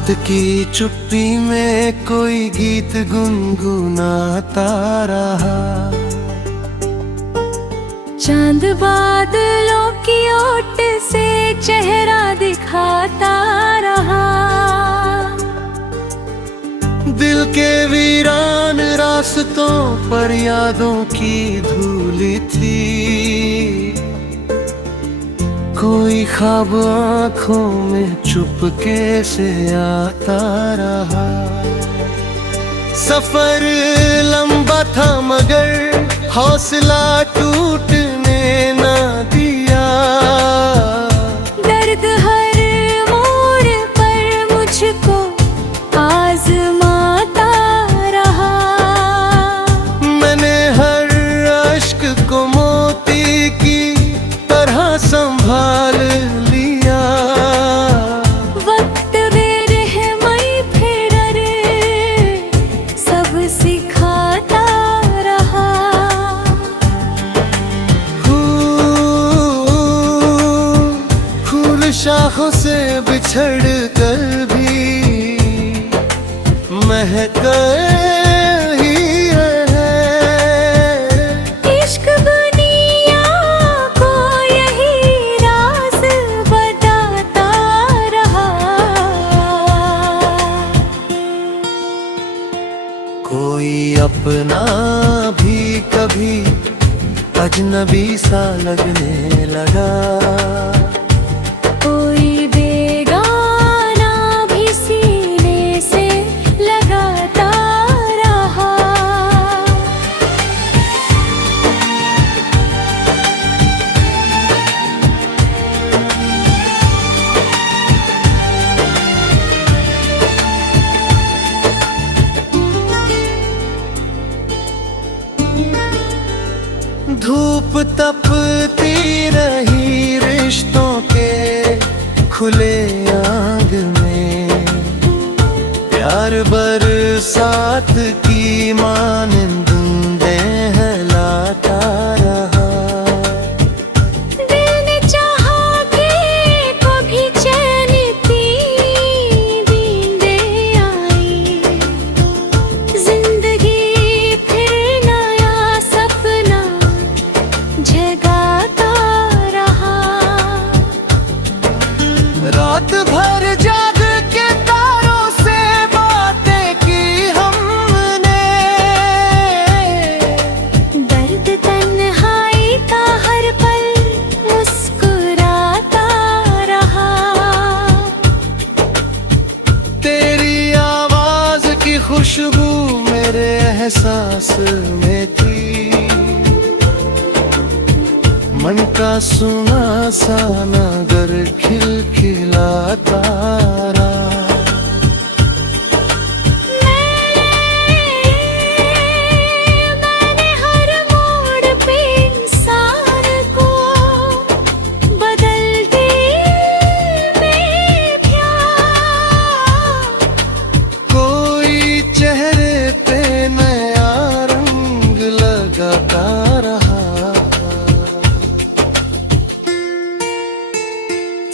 रात की चुप्पी में कोई गीत गुनगुनाता रहा। चांद बादलों की ओट से चेहरा दिखाता रहा। दिल के वीरान रास्तों पर यादों की धूल थी। कोई ख्वाब आँखों में चुपके से आता रहा। सफर लंबा था मगर हौसला टूटने ना दिया। दर्द हर मोड़ पर मुझको आजमाता रहा। मैंने हर अश्क को मोती की तरह संभाल लिया। वक्त बेरहमी फिर सब सिखाता रहा। फूल शाखों से बिछड़ कर भी महक कोई अपना भी कभी अजनबी सा लगने लगा। कोई बेगाना भी सीने से लगाता रहा। धूप तपती रही रिश्तों के खुले आग में। प्यार बरसात की मानिंद बहलाता रहा। दिल ने चाहा कि कभी चैन की नींदें आई। जिंदगी फिर नया सपना जगाता रहा। रात भर जाग के तारों से बातें की हमने। दर्द तन्हाई का हर पल मुस्कुराता रहा। तेरी आवाज की खुशबू मेरे एहसास में थी। मन का सुना सा नगर खिलखिलाता रहा। मैंने हर मोड़ पे इंसान को बदल दी में प्यार। कोई चेहरे पे नया रंग लगाता रहा।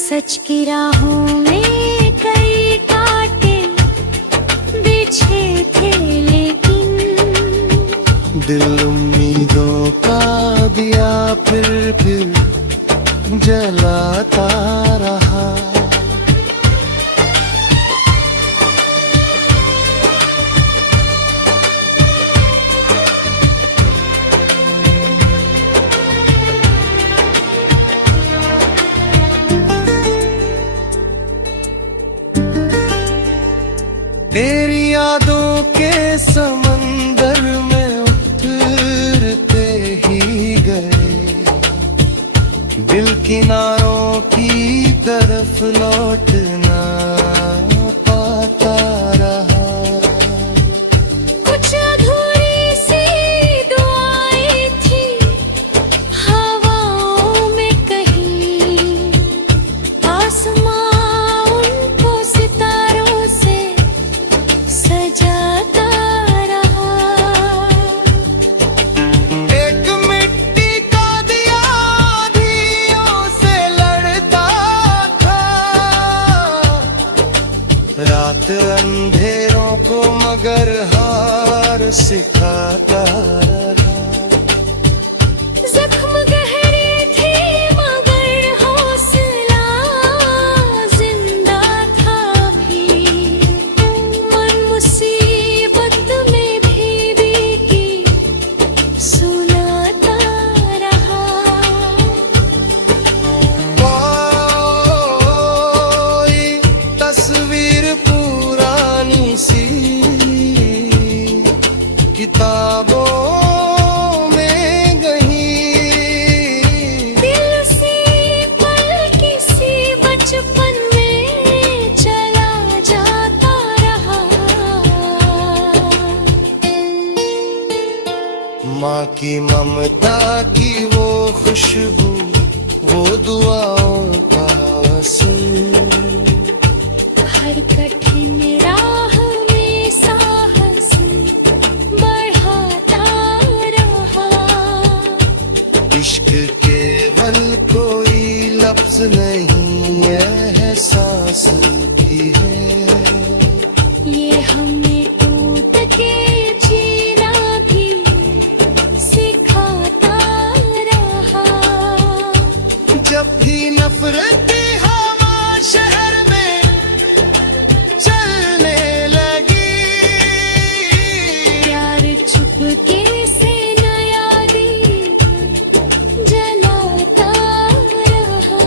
सच की राहों में कई कांटे बिछे थे लेकिन दिल उम्मीदों का दिया फिर जलाता रहा। तेरी यादों के समंदर में उतरते ही गए। दिल किनारों की तरफ लौटना पाता रहा। कुछ अधूरी सी दुआएं थी हवाओं में कहीं। आसमां उनको सितारों से सजाता रहा। एक मिट्टी का दिया आंधियों से लड़ता था। अंधेरों को मगर हार सिखाता रहा। जख्म गहरे थे मगर हौसला जिंदा था भी। मन मुसीबत में भी की सुनाता रहा। कोई तस्वीर पुरानी सी किताबों माँ की ममता की वो खुशबू, वो दुआओं का असर। हर कठिन राह में साहस बढ़ाता रहा। इश्क केवल कोई लफ्ज नहीं, एहसास भी है। ये हमने टूट के जीना भी सिखाता रहा। जब भी नफरत की हवा शहर में चलने लगी, प्यार चुपके से नया दीप जलाता रहा।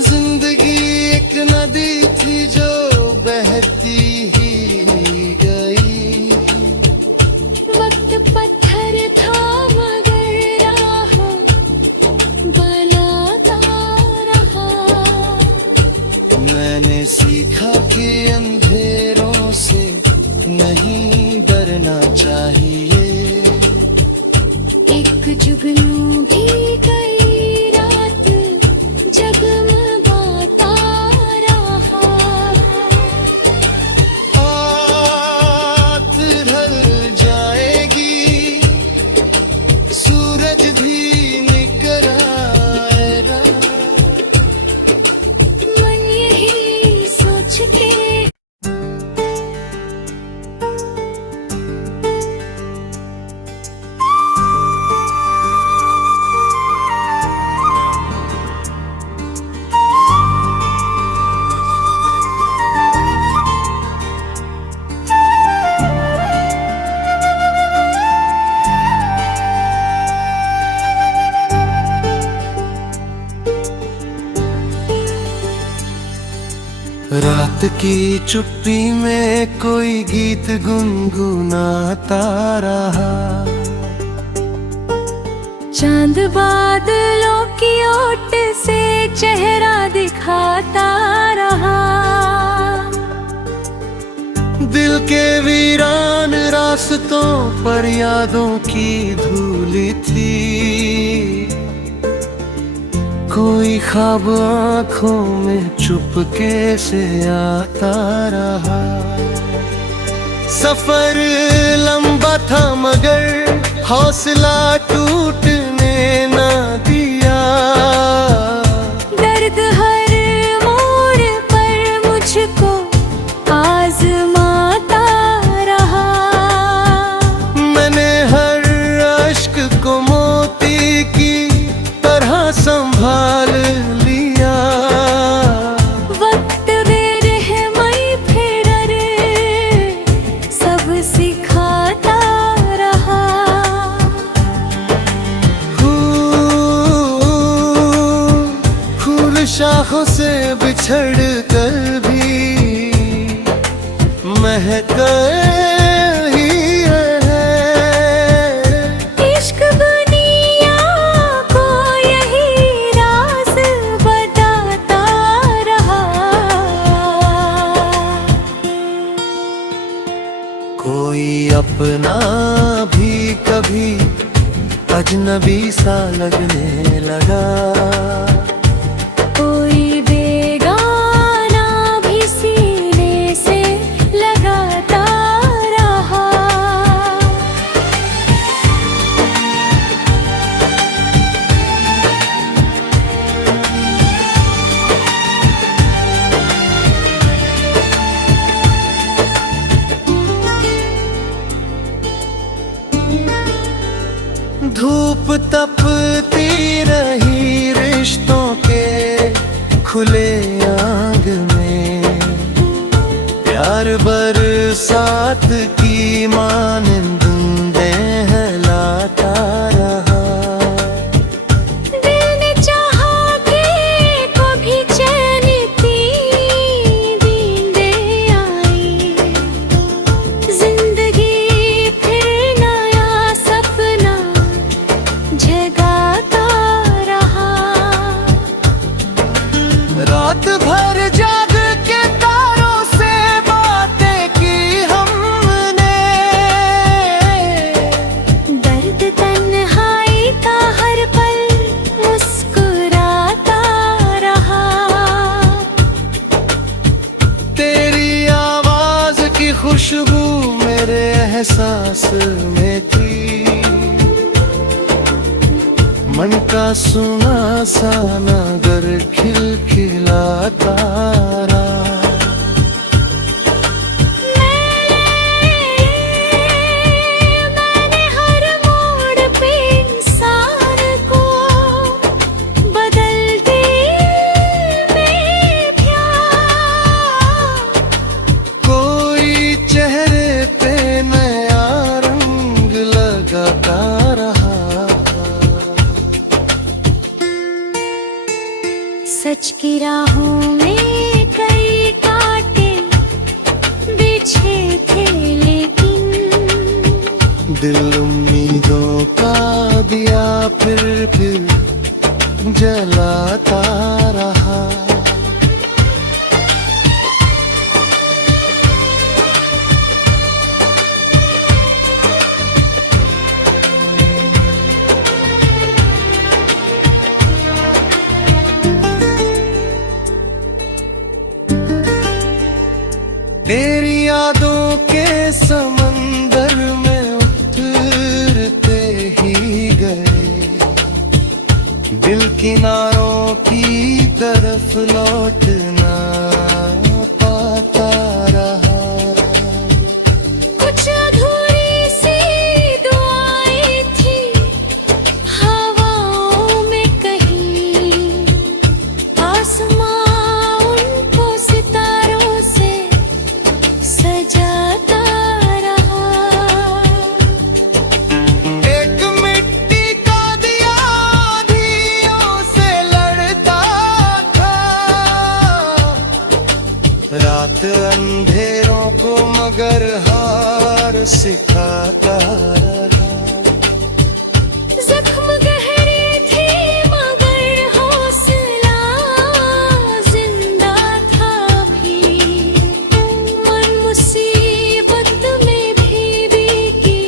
जिंदगी एक नदी थी जो बहती ही गई। वक्त पत्थर था मगर राह बनाता रहा। मैंने सीखा कि अंधेरों से नहीं डरना चाहिए। एक जुगनू भी कई रात जगमगाता रहा। रात ढल जाएगी, सूरज भी निकल आएगा। मन यही सोच के रात की चुप्पी में कोई गीत गुनगुनाता रहा। चांद बादलों की ओट से चेहरा दिखाता रहा। दिल के वीरान रास्तों पर यादों की धूल थी। कोई ख्वाब आँखों में चुपके से आता रहा। सफर लंबा था मगर हौसला टूटने ना दिया। दर्द हर मोड़ पर मुझको आजमाता रहा। मैंने हर अश्क को मोती की तरह संभाल लिया। वक्त बेरहमी फिर सब सिखाता रहा। फूल शाखों से बिछड़ कर भी महका ही है। इश्क दुनिया को यही राज बताता रहा। कोई अपना भी कभी अजनबी सा लगने लगा। कोई बेगाना भी सीने से लगाता रहा। तपती रही रिश्तों के खुले आग में, प्यार बरसात की मानिंद दहलाता रहा। दिल ने चाहा कि कभी चैन की नींदें आई, जिंदगी फिर नया सपना जगाता रहा। रात भर जाग के तारों से बातें की हमने, दर्द तन्हाई का हर पल मुस्कुराता रहा। तेरी आवाज की खुशबू मेरे एहसास में थी, मन का सुना सा नगर खिलखिलाता रहा। मैंने हर मोड़ पे इंसान को बदल दी में प्यार। कोई चेहरे पे नया रंग लगाता रहा। सच की राहों में कई कांटे बिछे थे, लेकिन दिल उम्मीदों का दिया फिर जलाता रहा। तेरी यादों के समंदर में उतरते ही गए, दिल किनारों की तरफ लौटना पाता रहा। कुछ अधूरी सी दुआएं थी हवाओं में कहीं, आसमां उनको सितारों से सजाता रहा। एक मिट्टी का दिया आंधियों से लड़ता था, रात अंधेरों को मगर हार सिखाता रहा। जख्म गहरे थे मगर हौसला जिंदा था भी, मन मुसीबत में भी की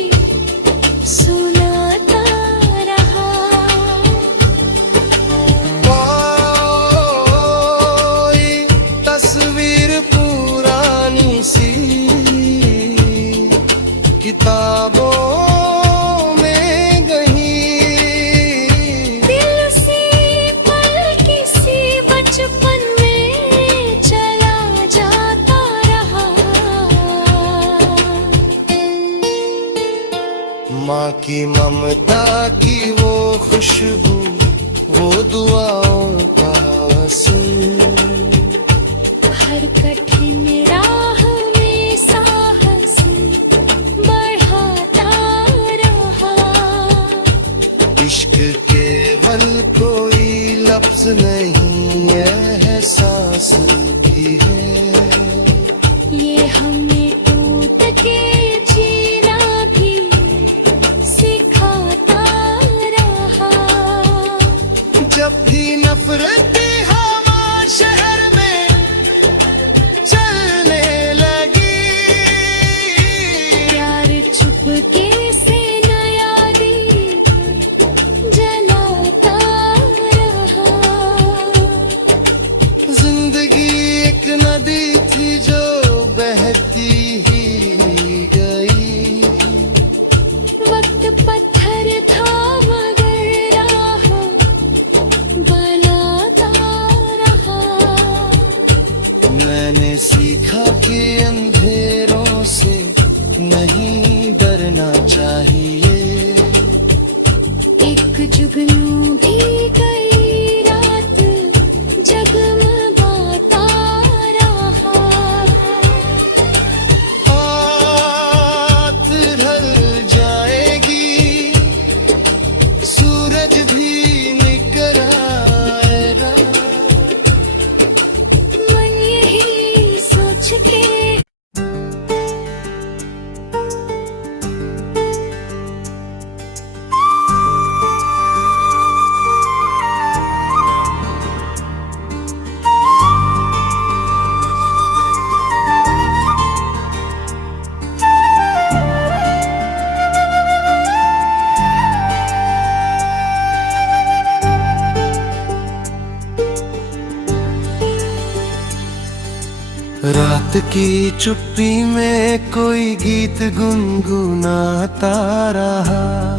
सुनाता रहा। कोई तस्वीर पुरानी सी किताबों में गई, दिल सी पल किसी बचपन में चला जाता रहा। माँ की ममता की वो खुशबू, वो दुआओं का असर, हर कठिन राह में साहस बढ़ाता रहा। इश्क केवल कोई लफ्ज नहीं, एहसास भी है। ये हमें टूट के जीना भी सिखाता रहा। जब भी नफरत की हवा शहर में चलने रात की चुप्पी में कोई गीत गुनगुनाता रहा।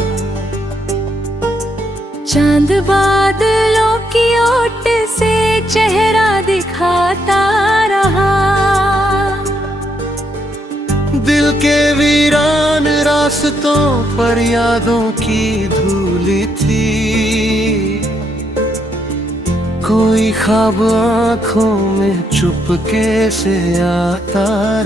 चांद बादलों की ओट से चेहरा दिखाता रहा। दिल के वीरान रास्तों पर यादों की धूल थी। कोई ख्वाब आँखों में चुपके से आता